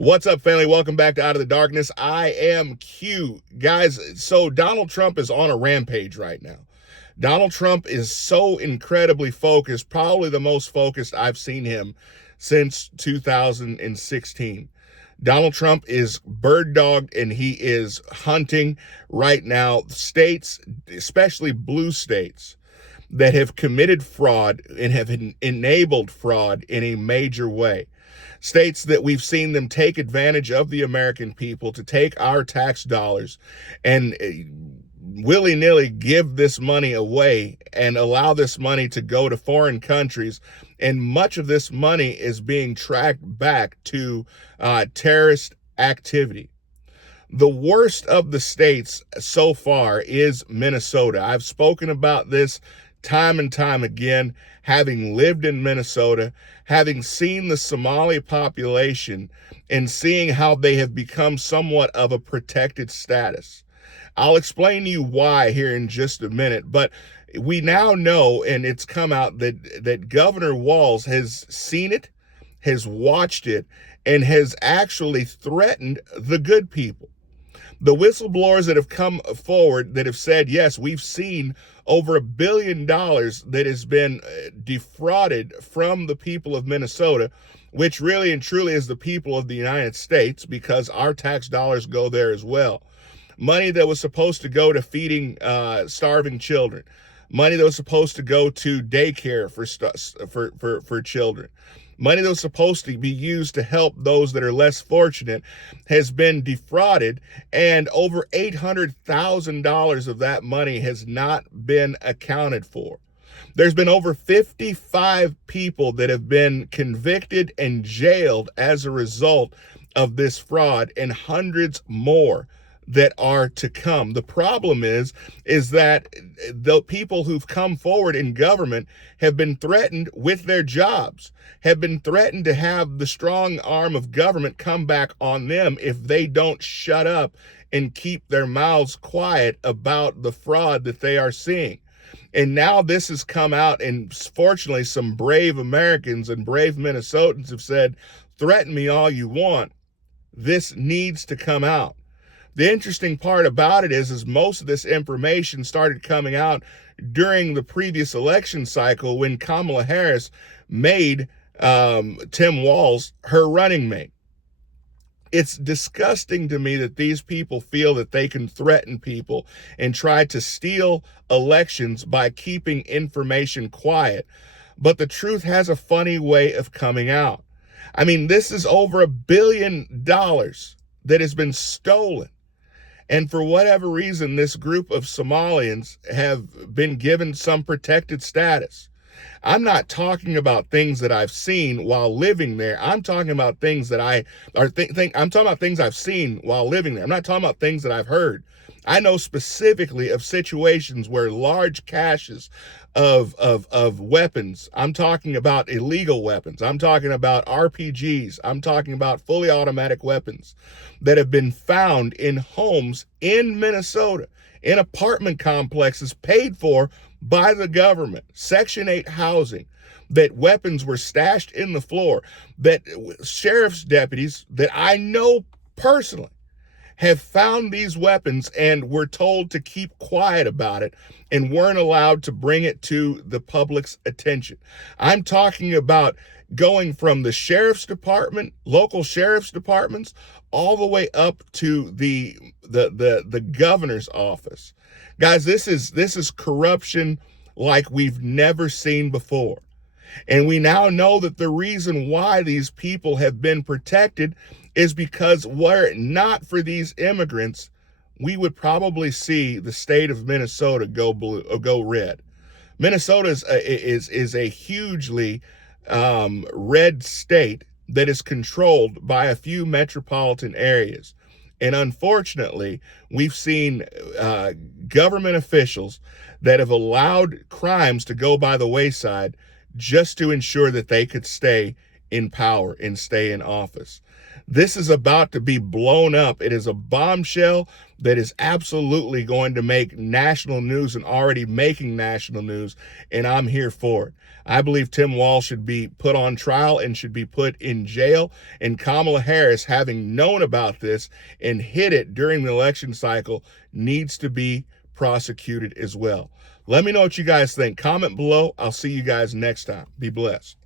What's up, family? Welcome back to Out of the Darkness. I am Q. Guys, so Donald Trump is on a rampage right now. Donald Trump is so incredibly focused, probably the most focused I've seen him since 2016. Donald Trump is bird dogged and he is hunting right now states, especially blue states, that have committed fraud and have enabled fraud in a major way. States that we've seen them take advantage of the American people to take our tax dollars and willy-nilly give this money away and allow this money to go to foreign countries. And much of this money is being tracked back to terrorist activity. The worst of the states so far is Minnesota. I've spoken about this time and time again, having lived in Minnesota, having seen the Somali population and seeing how they have become somewhat of a protected status. I'll explain to you why here in just a minute, but we now know, and it's come out, that Governor Walz has seen it, has watched it, and has actually threatened the good people. The whistleblowers that have come forward that have said, yes, we've seen over $1 billion that has been defrauded from the people of Minnesota, which really and truly is the people of the United States, because our tax dollars go there as well. Money that was supposed to go to feeding starving children, money that was supposed to go to daycare for children, money that was supposed to be used to help those that are less fortunate has been defrauded, and over $800,000 of that money has not been accounted for. There's been over 55 people that have been convicted and jailed as a result of this fraud, and hundreds more that are to come. The problem is that the people who've come forward in government have been threatened with their jobs, have been threatened to have the strong arm of government come back on them if they don't shut up and keep their mouths quiet about the fraud that they are seeing. And now this has come out, and fortunately some brave Americans and brave Minnesotans have said, threaten me all you want. This needs to come out. The interesting part about it is most of this information started coming out during the previous election cycle when Kamala Harris made Tim Walz her running mate. It's disgusting to me that these people feel that they can threaten people and try to steal elections by keeping information quiet. But the truth has a funny way of coming out. I mean, this is over $1 billion that has been stolen. And for whatever reason, this group of Somalians have been given some protected status. I'm not talking about things that I've seen while living there. I'm talking about things that I'm talking about things I've seen while living there. I'm not talking about things that I've heard. I know specifically of situations where large caches of weapons, I'm talking about illegal weapons, I'm talking about RPGs, I'm talking about fully automatic weapons that have been found in homes in Minnesota, in apartment complexes paid for by the government, Section 8 housing, that weapons were stashed in the floor, that sheriff's deputies that I know personally have found these weapons and were told to keep quiet about it and weren't allowed to bring it to the public's attention. I'm talking about going from the sheriff's department, local sheriff's departments, all the way up to the governor's office. Guys, this is corruption like we've never seen before. And we now know that the reason why these people have been protected is because were it not for these immigrants, we would probably see the state of Minnesota go blue or go red. Minnesota is a hugely red state that is controlled by a few metropolitan areas. And unfortunately, we've seen government officials that have allowed crimes to go by the wayside just to ensure that they could stay in power and stay in office. This is about to be blown up. It is a bombshell that is absolutely going to make national news and already making national news, and I'm here for it. I believe Tim Walz should be put on trial and should be put in jail, and Kamala Harris, having known about this and hid it during the election cycle, needs to be prosecuted as well. Let me know what you guys think. Comment below. I'll see you guys next time. Be blessed.